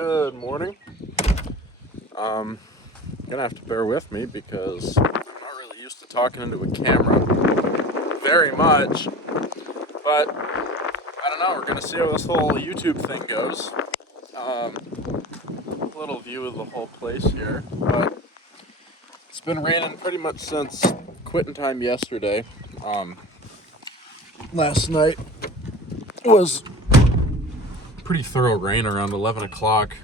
Good morning. Gonna have to bear with me because I'm not really used to talking into a camera very much, but I don't know, we're gonna see how this whole YouTube thing goes. A little view of the whole place here, but it's been raining pretty much since quitting time yesterday. Last night was pretty thorough rain around 11 o'clock.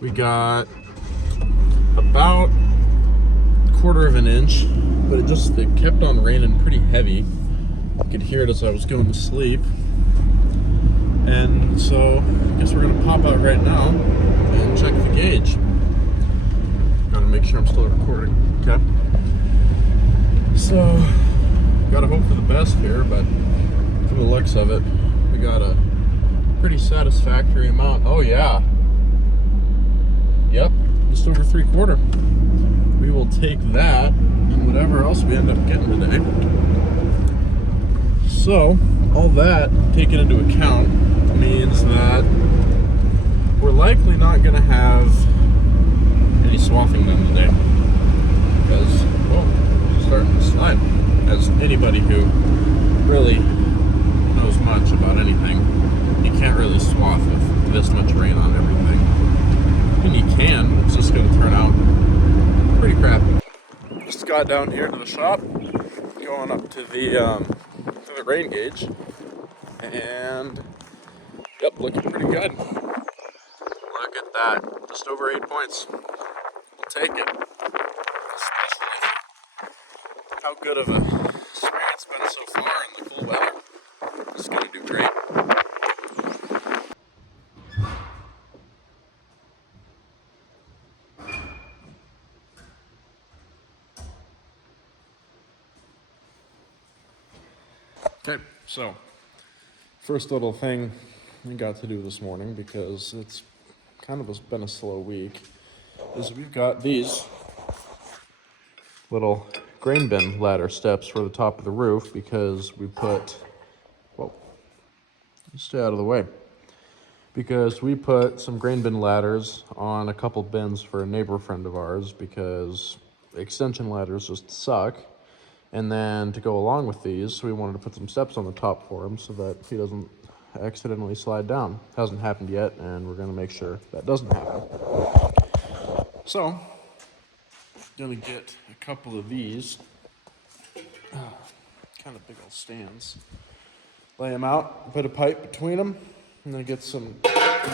We got about a quarter of an inch, but it kept on raining pretty heavy. I could hear it as I was going to sleep. And so I guess we're gonna pop out right now and check the gauge. Gotta make sure I'm still recording, okay? So, gotta hope for the best here, but from the looks of it, we got a pretty satisfactory amount. Oh yeah. Yep, just over 3/4. We will take that and whatever else we end up getting today. So, all that taken into account means that we're likely not going to have any swathing done today. Because, well, it's starting to slide. As anybody who really knows much about anything, you can't really swath with this much rain on everything. And you can, it's just going to turn out pretty crappy. Just got down here to the shop, going up to the rain gauge, and yep, looking pretty good. Look at that, just over 8 points. We'll take it. Especially how good of a spring it's been so far in the cool weather. It's going to do great. Okay, so first little thing I got to do this morning, because it's kind of been a slow week, is we've got these little grain bin ladder steps for the top of the roof, because we put, whoa, stay out of the way, because we put some grain bin ladders on a couple bins for a neighbor friend of ours, because extension ladders just suck. And then to go along with these, we wanted to put some steps on the top for him so that he doesn't accidentally slide down. Hasn't happened yet, and we're gonna make sure that doesn't happen. So, gonna get a couple of these, kind of big old stands. Lay them out, put a pipe between them, and then get some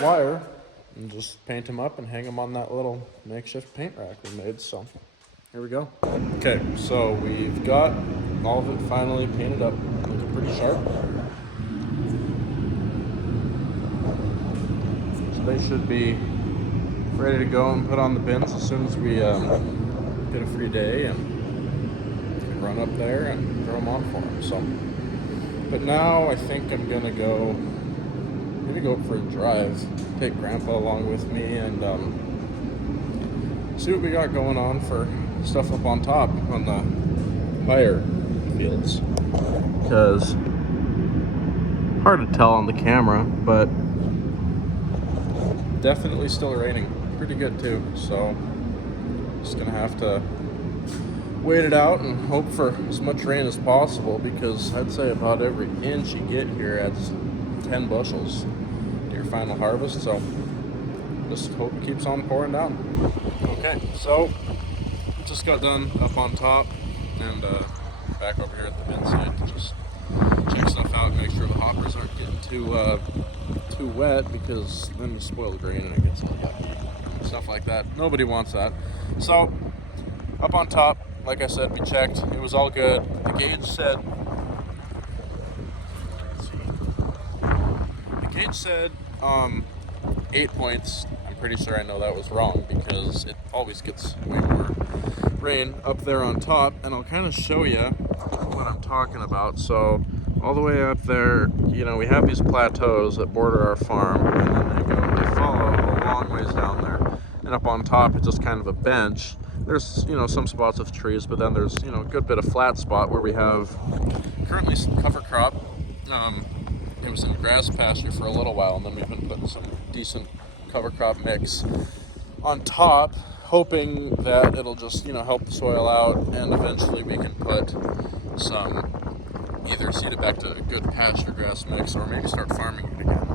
wire and just paint them up and hang them on that little makeshift paint rack we made, so. Here we go. Okay, so we've got all of it finally painted up, looking pretty sharp. So they should be ready to go and put on the bins as soon as we get a free day and can run up there and throw them on for them. So, but now I think I'm gonna go, maybe go up for a drive, take Grandpa along with me, and see what we got going on for stuff up on top on the higher fields, because hard to tell on the camera, but definitely still raining pretty good too, so just gonna have to wait it out and hope for as much rain as possible, because I'd say about every inch you get here adds 10 bushels to your final harvest, so just hope it keeps on pouring down. Okay, so just got done up on top and back over here at the bin side to just check stuff out, make sure the hoppers aren't getting too wet, because then you spoil the grain and it gets all yucky, stuff like that. Nobody wants that. So up on top, like I said, we checked, it was all good. The gauge said 8 points. I'm pretty sure I know that was wrong, because it always gets way more rain up there on top, and I'll kind of show you what I'm talking about. So all the way up there, you know, we have these plateaus that border our farm, and then they follow a long ways down there, and up on top it's just kind of a bench. There's, you know, some spots with trees, but then there's, you know, a good bit of flat spot where we have currently some cover crop. It was in grass pasture for a little while, and then we've been putting some decent cover crop mix on top, hoping that it'll just, you know, help the soil out, and eventually we can put some, either seed it back to a good pasture grass mix or maybe start farming it again.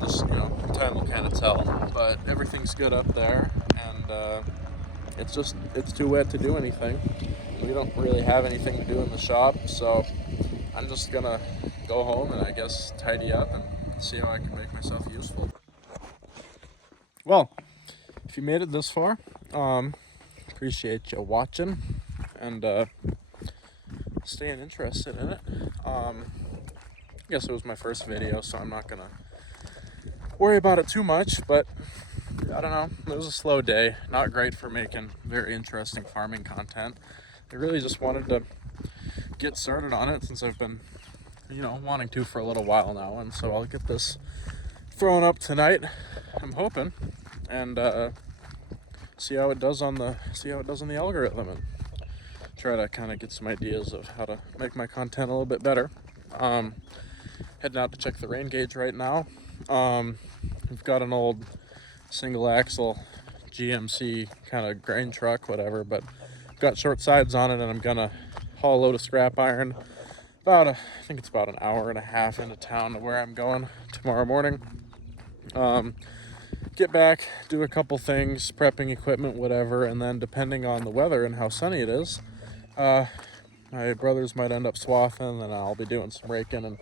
Just, you know, time will kind of tell, but everything's good up there, and it's too wet to do anything. We don't really have anything to do in the shop, so I'm just gonna go home and I guess tidy up and see how I can make myself useful. Well, if you made it this far, appreciate you watching and staying interested in it. I guess it was my first video, so I'm not gonna worry about it too much, but I don't know, it was a slow day, not great for making very interesting farming content. I really just wanted to get started on it since I've been, you know, wanting to for a little while now, and so I'll get this thrown up tonight, I'm hoping, and see how it does on the algorithm, and try to kind of get some ideas of how to make my content a little bit better. Heading out to check the rain gauge right now. We've got an old single axle GMC kind of grain truck, whatever, but got short sides on it, and I'm gonna haul a load of scrap iron I think it's about an hour and a half into town to where I'm going tomorrow morning. Get back, do a couple things, prepping equipment, whatever, and then depending on the weather and how sunny it is, my brothers might end up swathing, and I'll be doing some raking and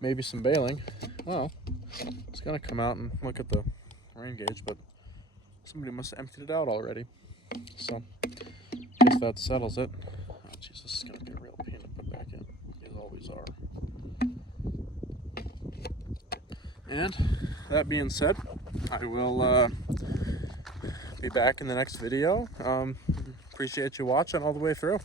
maybe some baling. Well, I was gonna come out and look at the rain gauge, but somebody must have emptied it out already. So, I guess that settles it. Oh, jeez, this is gonna be a real pain to put back in. These always are. And that being said, I will be back in the next video. Appreciate you watching all the way through.